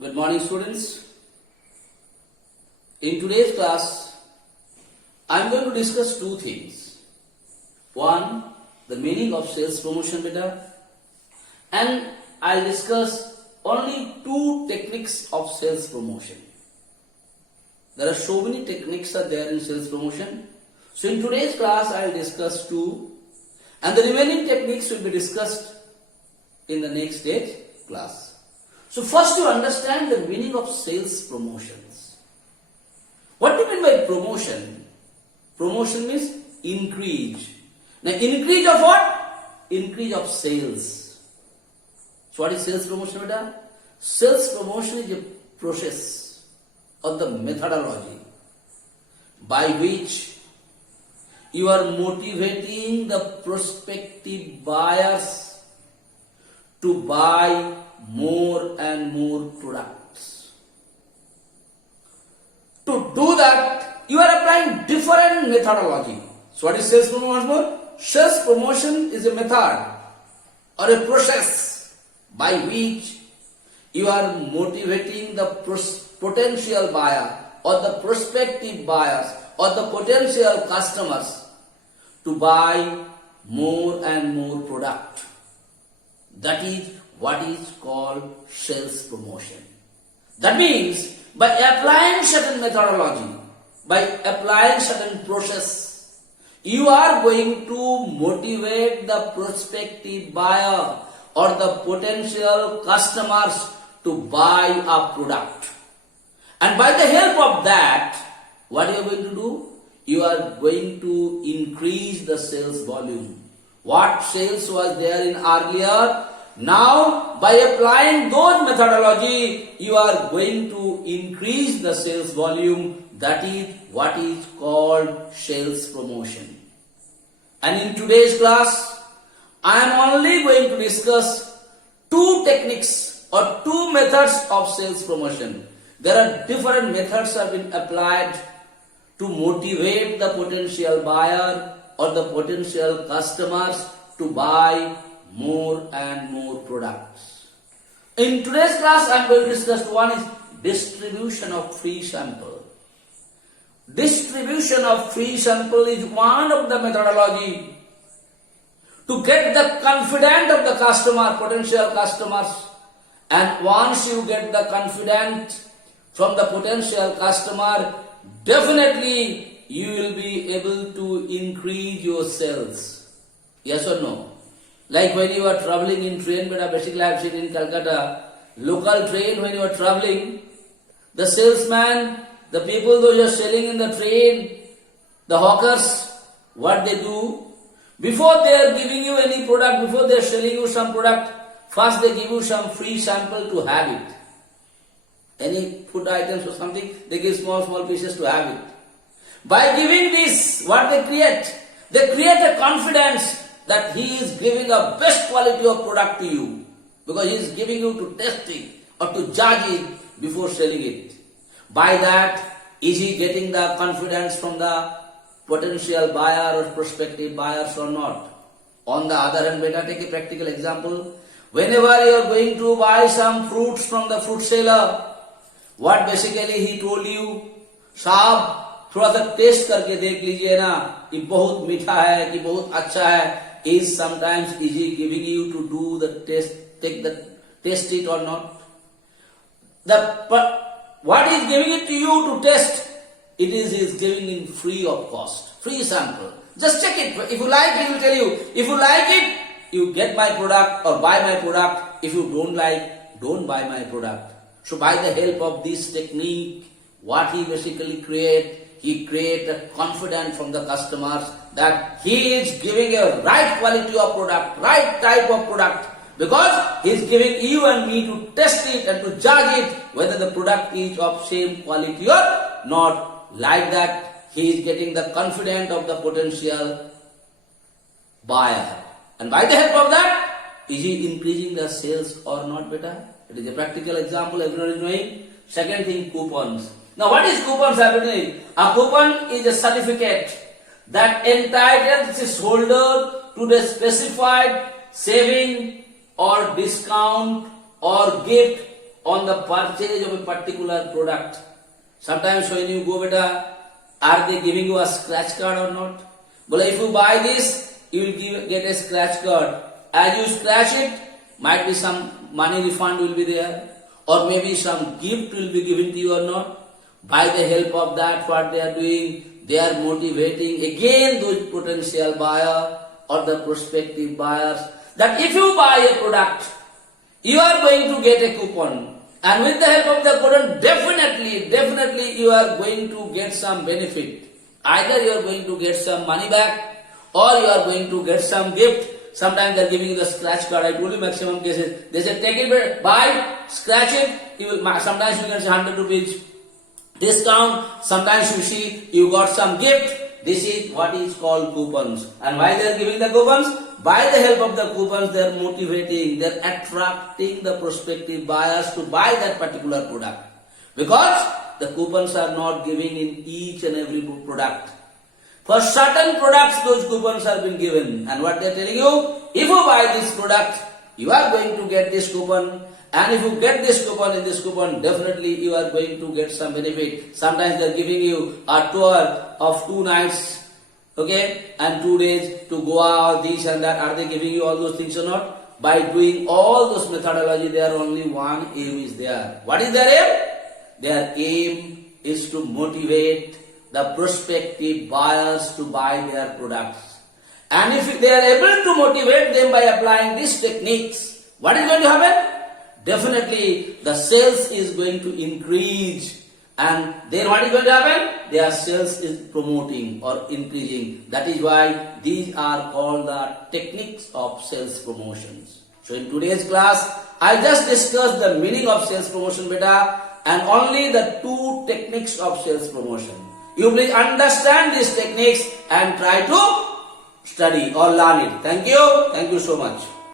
Good morning, students. In today's class, I am going to discuss two things. One, the meaning of sales promotion beta, and I'll discuss only two techniques of sales promotion. There are so many techniques are there in sales promotion. So in today's class, I will discuss two, and the remaining techniques will be discussed in the next day's class. So first you understand the meaning of sales promotions. What do you mean by promotion? Promotion means increase. Now increase of what? Increase of sales. So what is sales promotion beta? Sales promotion is a process or the methodology by which you are motivating the prospective buyers to buy more and more products. To do that, you are applying different methodology. So what is sales promotion? Sales promotion is a method or a process by which you are motivating the potential buyer or the prospective buyers or the potential customers to buy more and more product. That is what is called sales promotion. That means by applying certain methodology, by applying certain process, you are going to motivate the prospective buyer or the potential customers to buy a product. And by the help of that, what you are going to do? You are going to increase the sales volume. What sales was there in earlier? Now, by applying those methodology, you are going to increase the sales volume. That is what is called sales promotion. And in today's class, I am only going to discuss two techniques or two methods of sales promotion. There are different methods have been applied to motivate the potential buyer or the potential customers to buy more and more products. In today's class, I am going to discuss one is distribution of free sample. Distribution of free sample is one of the methodology to get the confidence of the customer, potential customers. And once you get the confidence from the potential customer, definitely you will be able to increase your sales. Yes or no? Like when you are traveling in train, but basically I have seen in Calcutta, local train when you are traveling, the salesman, the people those who are selling in the train, the hawkers, what they do, before they are giving you any product, before they are selling you some product, first they give you some free sample to have it. Any food items or something, they give small pieces to have it. By giving this, what they create? They create a confidence that he is giving a best quality of product to you because he is giving you to test it or to judge it before selling it. By that, is he getting the confidence from the potential buyer or prospective buyers or not? On the other hand, better take a practical example. Whenever you are going to buy some fruits from the fruit seller, what basically he told you? साहब थोड़ा सा test करके देख लीजिए ना कि बहुत मीठा है कि बहुत अच्छा है. Is sometimes is he giving you to do the test, test it or not? What is giving it to you to test? It is giving in free of cost, free sample. Just check it. If you like, he will tell you. If you like it, you get my product or buy my product. If you don't like, don't buy my product. So by the help of this technique, what he basically he create a confidence from the customers that he is giving a right quality of product, right type of product, because he is giving you and me to test it and to judge it whether the product is of same quality or not. Like that, he is getting the confidence of the potential buyer. And by the help of that, is he increasing the sales or not better? It is a practical example everyone is knowing. Second thing, coupons. Now what is coupons happening? A coupon is a certificate that entitles its holder to the specified saving or discount or gift on the purchase of a particular product. Sometimes when you go, beta, are they giving you a scratch card or not? But if you buy this, you will get a scratch card. As you scratch it, might be some money refund will be there, or maybe some gift will be given to you or not. By the help of that, what they are doing, they are motivating again those potential buyer or the prospective buyers that if you buy a product, you are going to get a coupon. And with the help of the coupon, definitely you are going to get some benefit. Either you are going to get some money back or you are going to get some gift. Sometimes they are giving you the scratch card. I told you maximum cases. They say take it, buy, scratch it. You will, sometimes you can say 100 rupees discount. Sometimes you see you got some gift. This is what is called coupons. And why they are giving the coupons? By the help of the coupons, they are motivating, they are attracting the prospective buyers to buy that particular product. Because the coupons are not giving in each and every product. For certain products, those coupons are being given. And what they are telling you, if you buy this product, you are going to get this coupon. And if you get this coupon, in this coupon, definitely you are going to get some benefit. Sometimes they are giving you a tour of 2 nights, okay, and 2 days to Goa, this and that. Are they giving you all those things or not? By doing all those methodology, there only one aim is there. What is their aim? Their aim is to motivate the prospective buyers to buy their products. And if they are able to motivate them by applying these techniques, what is going to happen? Definitely the sales is going to increase, and then what is going to happen? Their sales is promoting or increasing. That is why these are called the techniques of sales promotions. So in today's class, I just discussed the meaning of sales promotion, beta, and only the 2 techniques of sales promotion. You please understand these techniques and try to study or learn it. Thank you so much.